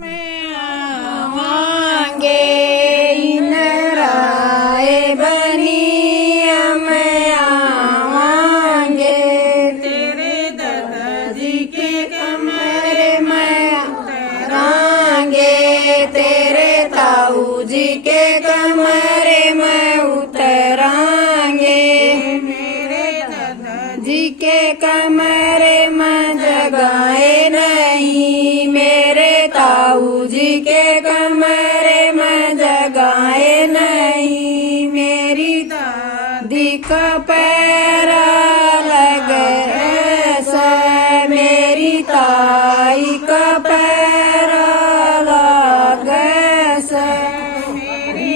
मैं आवांगे इनराए बनिया मैं आवांगे तेरे दादाजी के कमरे में उतरांगे तेरे ताऊ जी के कमरे में उतरांगे मेरे दादाजी के कमरे में जगाए नहीं मेरे ताऊ जी के कमरे में जगाए नहीं मेरी दादी का पैरा लगे ऐसा मेरी ताई का पैरा लगे ऐसा मेरी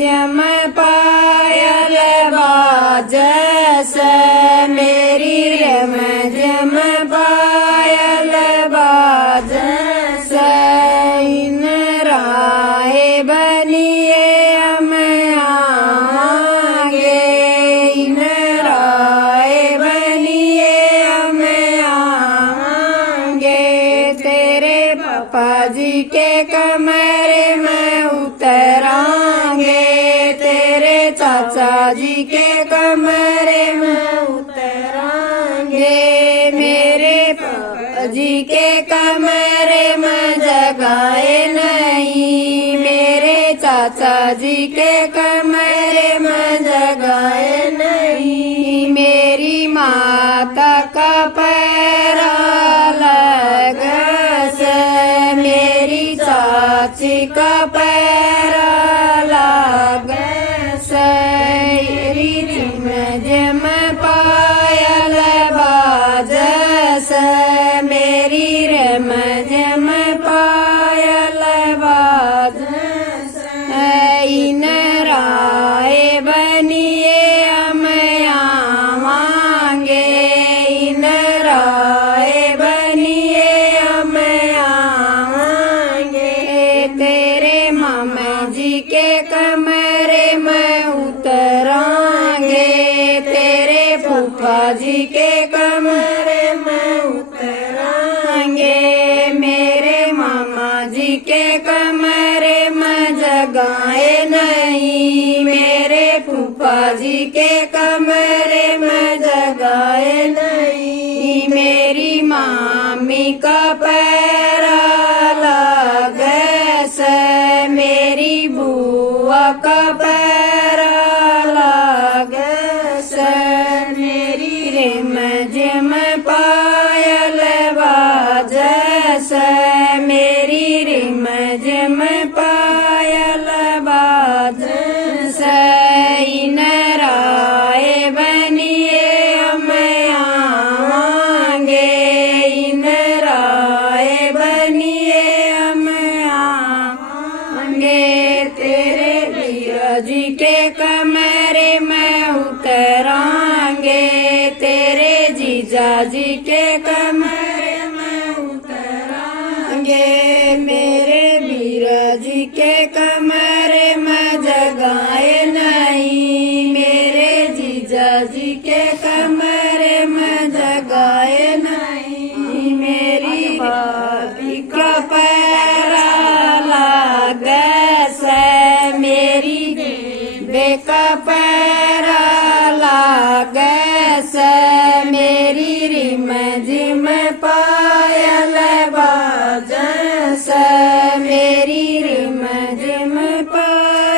जम पायल बाजैसा मेरी रम जम पायल बाजैसा इन राय बनिए मैं आवांगे इन राय बनिए मैं आवांगे तेरे पापा जी के कमरे में उतरांगे तेरे चाचा जी के कमरे में उतरांगे मेरे पापा जी के कमरे में जगाए नहीं मेरे चाचा जी के कमरे में जगाए नहीं मेरी माता का पैरा लगा से मेरी चाची का पैरा लगा से रिम जम पायल बाजस मेरी रम जम पायल बाजस इन राय बनिए मैं आवांगे इन राय बनिए मैं आवांगे तेरे मामा जी के कमरे में उतरांगे तेरे फूफा जी के कमरे में उतरांगे मेरे मामा जी के कमरे में जगाए नहीं मेरे फूफा जी के कमरे में जगाए नहीं मेरी मामी का पैरा लगे से मेरी बुआ का पैरा लगे से मेरी रिम जिम पायल बाजस मेरी रिम जिम पायल बाजस इन राय बनिए मैं आवांगे इन राय बनिए मैं आवांगे तेरे भैया जी के कमरे में उतरांगे तेरे जीजा जी के कमरे में उतरांगे मेरे बीरा जी के कमरे में जगाए नहीं मेरे जीजा जी के कमरे में जगाए नहीं मेरी भाभी का पैरा लगे से मेरी बेका पैरा लगे से मेरी रिम जिम पायल बाजस मेरी रिम जिम पायल